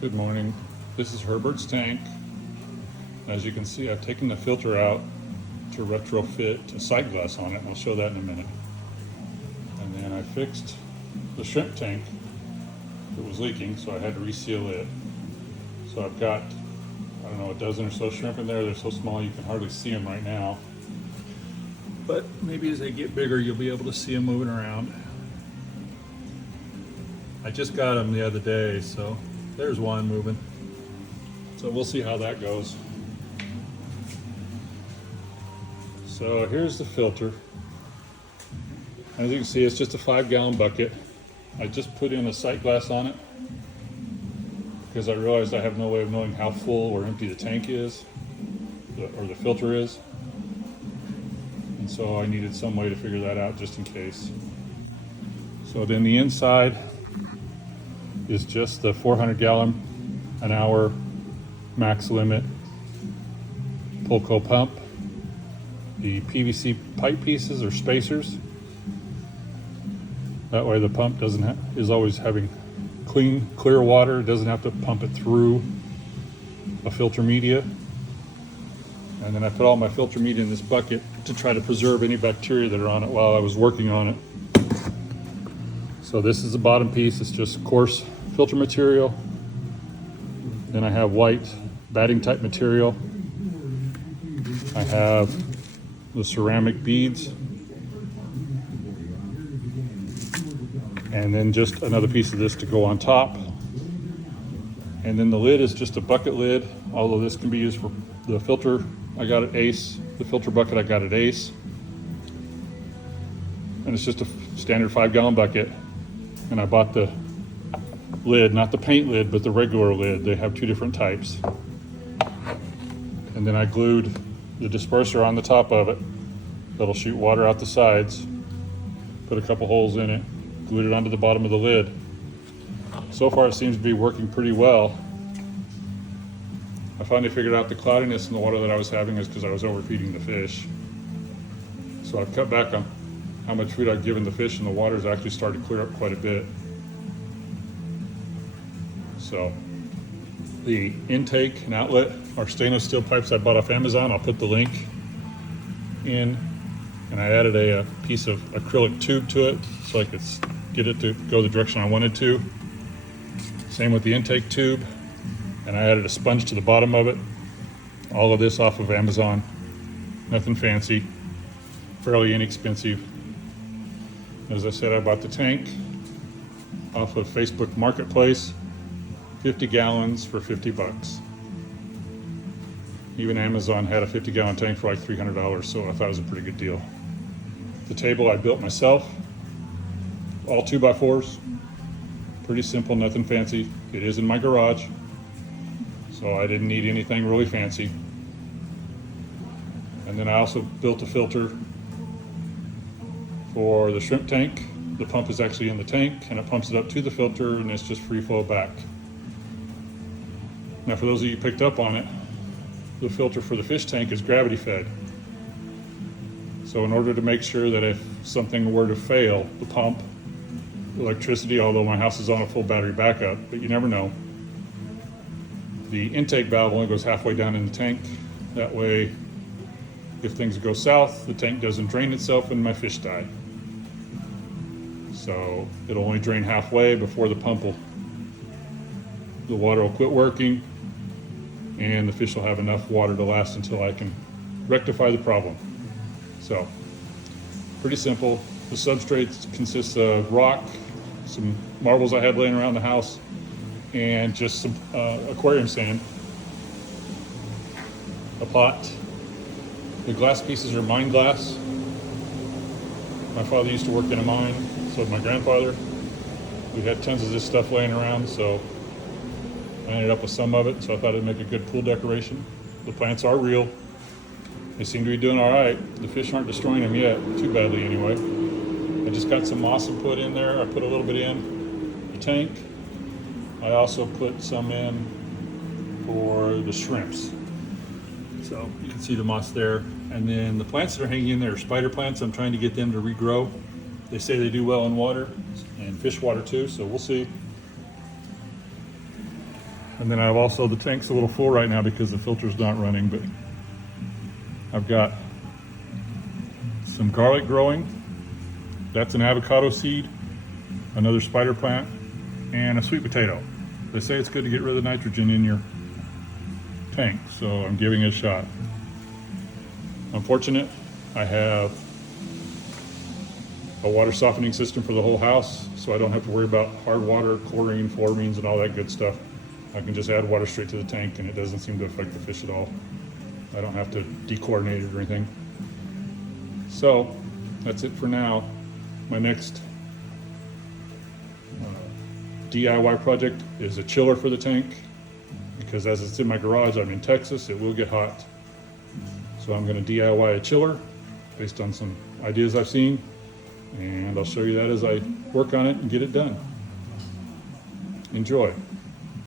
Good morning. This is Herbert's tank. As you can see, I've taken the filter out to retrofit a sight glass on it. I'll show that in a minute. And then I fixed the shrimp tank that was leaking, so I had to reseal it. So I've got, I don't know, a dozen or so shrimp in there. They're so small you can hardly see them right now. But maybe as they get bigger, you'll be able to see them moving around. I just got them the other day, so there's one moving. So we'll see how that goes. So here's the filter. As you can see, it's just a 5-gallon bucket. I just put in a sight glass on it because I realized I have no way of knowing how full or empty the tank is, or the filter is. And so I needed some way to figure that out just in case. So then the inside is just the 400-gallon an hour max limit Pulco pump. The PVC pipe pieces are spacers. That way the pump is always having clear water. It doesn't have to pump it through a filter media. And then I put all my filter media in this bucket to try to preserve any bacteria that are on it while I was working on it. So this is the bottom piece. It's just coarse filter material. Then I have white batting type material. I have the ceramic beads. And then just another piece of this to go on top. And then the lid is just a bucket lid, although this can be used for the filter. I got at Ace. The filter bucket I got at Ace. And it's just a standard 5-gallon bucket. And I bought the lid, not the paint lid, but the regular lid. They have two different types. And then I glued the disperser on the top of it. That'll shoot water out the sides. Put a couple holes in it. Glued it onto the bottom of the lid. So far it seems to be working pretty well. I finally figured out the cloudiness in the water that I was having is because I was overfeeding the fish. So I've cut back on how much food I've given the fish, and the water's actually started to clear up quite a bit. So the intake and outlet are stainless steel pipes I bought off Amazon. I'll put the link in. And I added a piece of acrylic tube to it so I could get it to go the direction I wanted to. Same with the intake tube. And I added a sponge to the bottom of it. All of this off of Amazon. Nothing fancy. Fairly inexpensive. As I said, I bought the tank off of Facebook Marketplace. 50 gallons for 50 bucks. Even Amazon had a 50-gallon tank for like $300, so I thought it was a pretty good deal. The table I built myself, all 2x4s. Pretty simple, nothing fancy. It is in my garage, so I didn't need anything really fancy. And then I also built a filter for the shrimp tank. The pump is actually in the tank, and it pumps it up to the filter, and it's just free flow back. Now, for those of you who picked up on it, the filter for the fish tank is gravity fed. So in order to make sure that if something were to fail, the pump, electricity, although my house is on a full battery backup, but you never know, the intake valve only goes halfway down in the tank. That way, if things go south, the tank doesn't drain itself and my fish die. So it'll only drain halfway before the water will quit working, and the fish will have enough water to last until I can rectify the problem. So, pretty simple. The substrate consists of rock, some marbles I had laying around the house, and just some aquarium sand, a pot. The glass pieces are mine glass. My father used to work in a mine, so did my grandfather. We had tons of this stuff laying around, so I ended up with some of it, so I thought it'd make a good pool decoration. The plants are real. They seem to be doing all right. The fish aren't destroying them yet, too badly anyway. I just got some moss and put in there. I put a little bit in the tank. I also put some in for the shrimps. So you can see the moss there. And then the plants that are hanging in there are spider plants. I'm trying to get them to regrow. They say they do well in water and fish water too, so we'll see. And then I've also, the tank's a little full right now because the filter's not running, but I've got some garlic growing. That's an avocado seed, another spider plant, and a sweet potato. They say it's good to get rid of the nitrogen in your tank, so I'm giving it a shot. I'm fortunate I have a water softening system for the whole house, so I don't have to worry about hard water, chlorine, fluorines, and all that good stuff. I can just add water straight to the tank and it doesn't seem to affect the fish at all. I don't have to dechlorinate it or anything. So that's it for now. My next DIY project is a chiller for the tank, because as it's in my garage, I'm in Texas, it will get hot. So I'm going to DIY a chiller based on some ideas I've seen, and I'll show you that as I work on it and get it done. Enjoy.